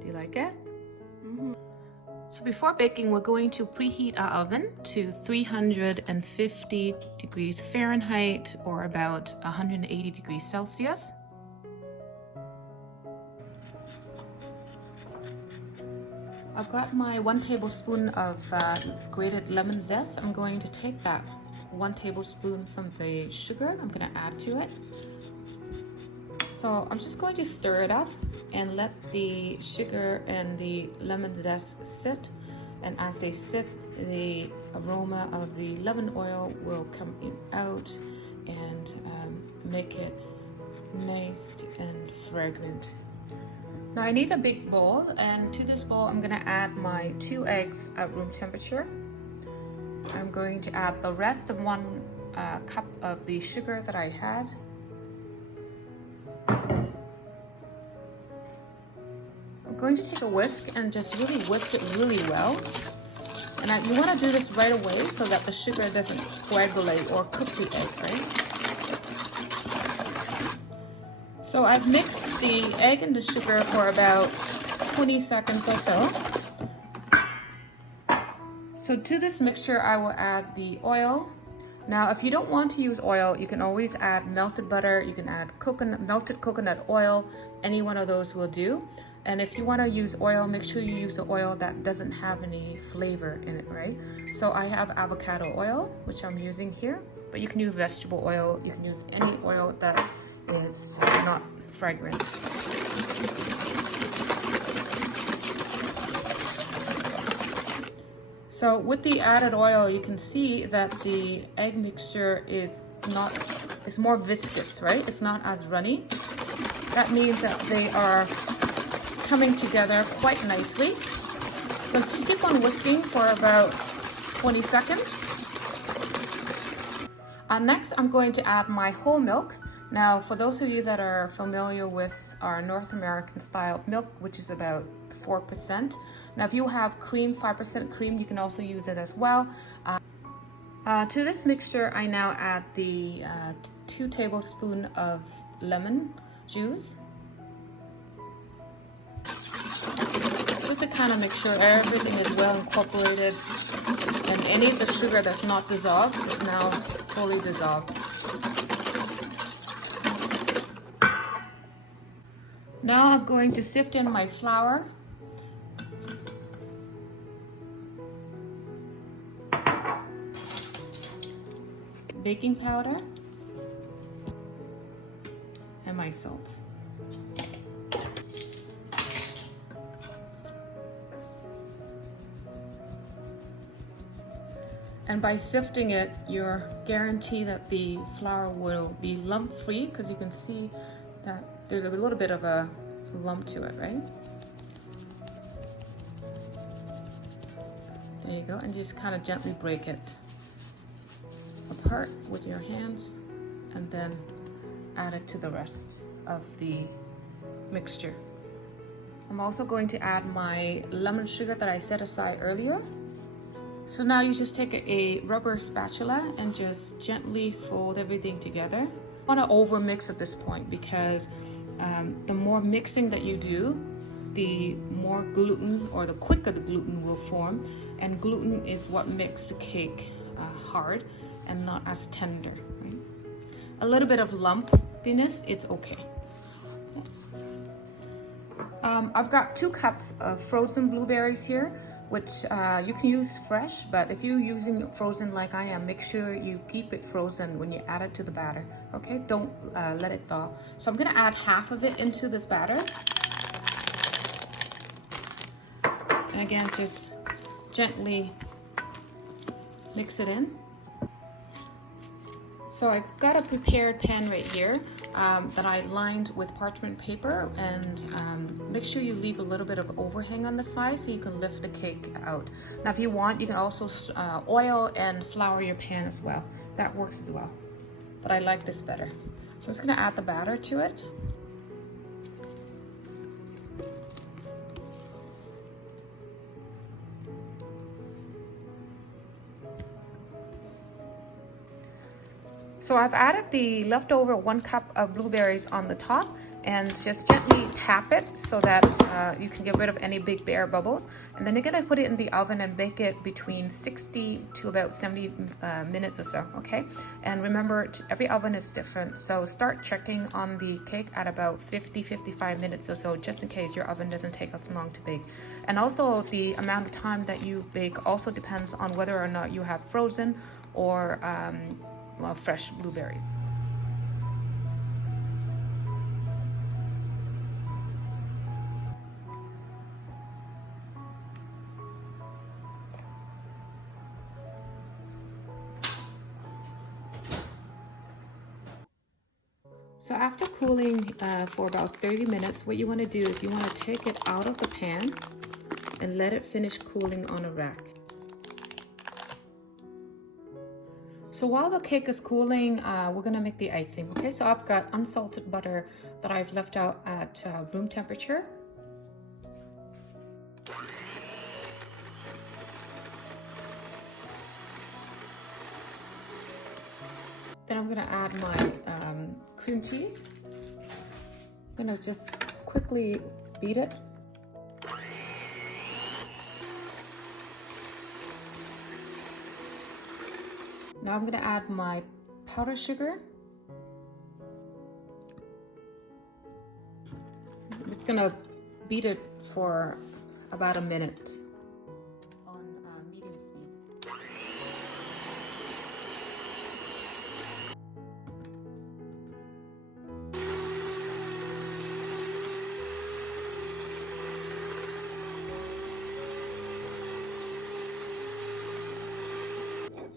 Do you like it? So before baking, we're going to preheat our oven to 350 degrees Fahrenheit or about 180 degrees Celsius. I've got my 1 tablespoon of grated lemon zest. I'm going to take that 1 tablespoon from the sugar. I'm going to add to it. So I'm just going to stir it up and let the sugar and the lemon zest sit. And as they sit, the aroma of the lemon oil will come out and make it nice and fragrant. Now I need a big bowl, and to this bowl I'm going to add my 2 eggs at room temperature. I'm going to add the rest of 1 cup of the sugar that I had. I'm going to take a whisk and just really whisk it really well. And you want to do this right away so that the sugar doesn't coagulate or cook the egg, right? So I've mixed the egg and the sugar for about 20 seconds or so. So to this mixture, I will add the oil. Now, if you don't want to use oil, you can always add melted butter. You can add melted coconut oil. Any one of those will do. And if you want to use oil, make sure you use the oil that doesn't have any flavor in it, right? So I have avocado oil, which I'm using here, but you can use vegetable oil. You can use any oil that is not fragrant. So with the added oil, you can see that the egg mixture is more viscous, right? It's not as runny. That means that they are coming together quite nicely. So just keep on whisking for about 20 seconds. Next, I'm going to add my whole milk. Now, for those of you that are familiar with our North American style milk, which is about 4%. Now, if you have cream, 5% cream, you can also use it as well. To this mixture, I now add the 2 tablespoons of lemon juice. Just to kind of make sure everything is well incorporated and any of the sugar that's not dissolved is now fully dissolved. Now I'm going to sift in my flour. Baking powder and my salt. And by sifting it, you're guaranteed that the flour will be lump-free, because you can see that there's a little bit of a lump to it, right? There you go, and you just kind of gently break it apart with your hands and then add it to the rest of the mixture. I'm also going to add my lemon sugar that I set aside earlier. So now you just take a rubber spatula and just gently fold everything together. I want to over mix at this point because the more mixing that you do, the more gluten, or the quicker the gluten will form, and gluten is what makes the cake hard and not as tender, right? A little bit of lumpiness, it's okay. I've got 2 cups of frozen blueberries here, which you can use fresh, but if you're using frozen like I am, make sure you keep it frozen when you add it to the batter, okay? Don't let it thaw. So I'm gonna add half of it into this batter. And again, just gently mix it in. So I've got a prepared pan right here that I lined with parchment paper, and make sure you leave a little bit of overhang on the side so you can lift the cake out. Now if you want, you can also oil and flour your pan as well. That works as well, but I like this better. So I'm just gonna add the batter to it. So I've added the leftover 1 cup of blueberries on the top, and just gently tap it so that you can get rid of any big bare bubbles. And then you're gonna put it in the oven and bake it between 60 to about 70 minutes or so, okay? And remember, every oven is different, so start checking on the cake at about 50-55 minutes or so, just in case your oven doesn't take as long to bake. And also the amount of time that you bake also depends on whether or not you have frozen or well, fresh blueberries. So after cooling for about 30 minutes, what you want to do is you want to take it out of the pan and let it finish cooling on a rack. So while the cake is cooling, we're gonna make the icing, okay? So I've got unsalted butter that I've left out at room temperature. Then I'm gonna add my cream cheese. I'm gonna just quickly beat it. Now I'm gonna add my powdered sugar. I'm just gonna beat it for about a minute on medium speed.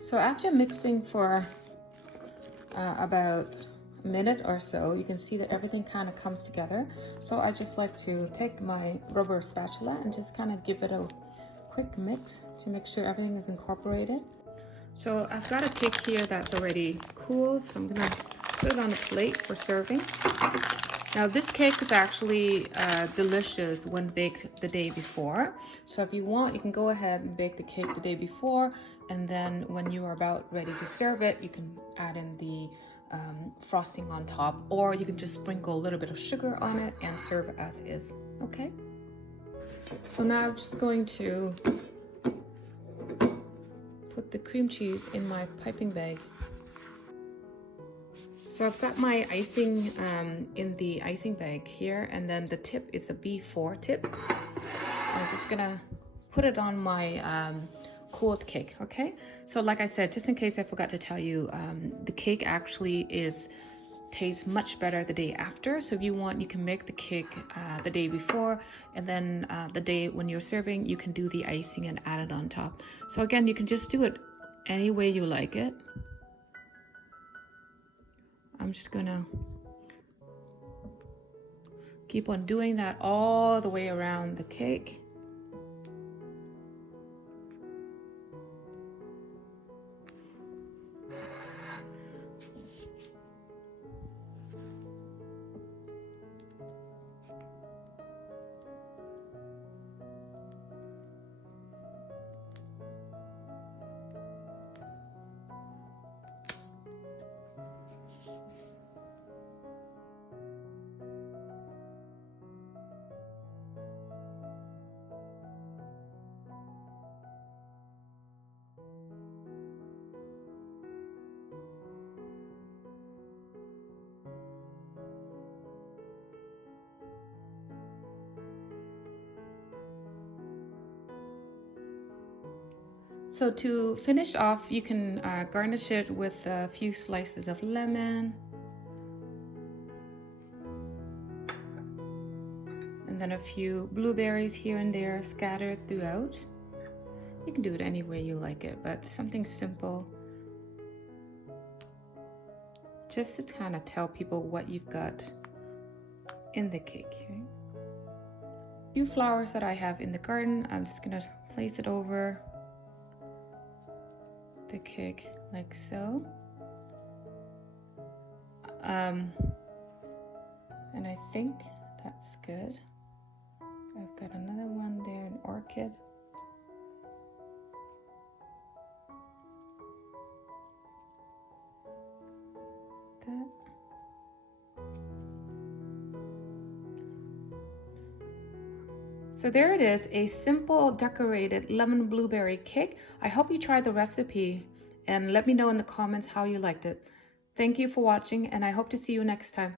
So after mixing for about a minute or so, you can see that everything kind of comes together. So I just like to take my rubber spatula and just kind of give it a quick mix to make sure everything is incorporated. So I've got a cake here that's already cooled, so I'm gonna put it on a plate for serving. Now this cake is actually delicious when baked the day before. So if you want, you can go ahead and bake the cake the day before, and then when you are about ready to serve it, you can add in the frosting on top, or you can just sprinkle a little bit of sugar on it and serve as is, okay? So now I'm just going to put the cream cheese in my piping bag. So I've got my icing in the icing bag here, and then the tip is a B4 tip. I'm just gonna put it on my cooled cake, okay? So like I said, just in case I forgot to tell you, the cake actually tastes much better the day after. So if you want, you can make the cake the day before, and then the day when you're serving, you can do the icing and add it on top. So again, you can just do it any way you like it. I'm just gonna keep on doing that all the way around the cake. So to finish off, you can garnish it with a few slices of lemon. And then a few blueberries here and there scattered throughout. You can do it any way you like it, but something simple. Just to kind of tell people what you've got in the cake. Okay? A few flowers that I have in the garden, I'm just gonna place it over the cake like so. And I think that's good. I've got another one there, an orchid. That. So there it is, a simple decorated lemon blueberry cake. I hope you try the recipe and let me know in the comments how you liked it. Thank you for watching, and I hope to see you next time.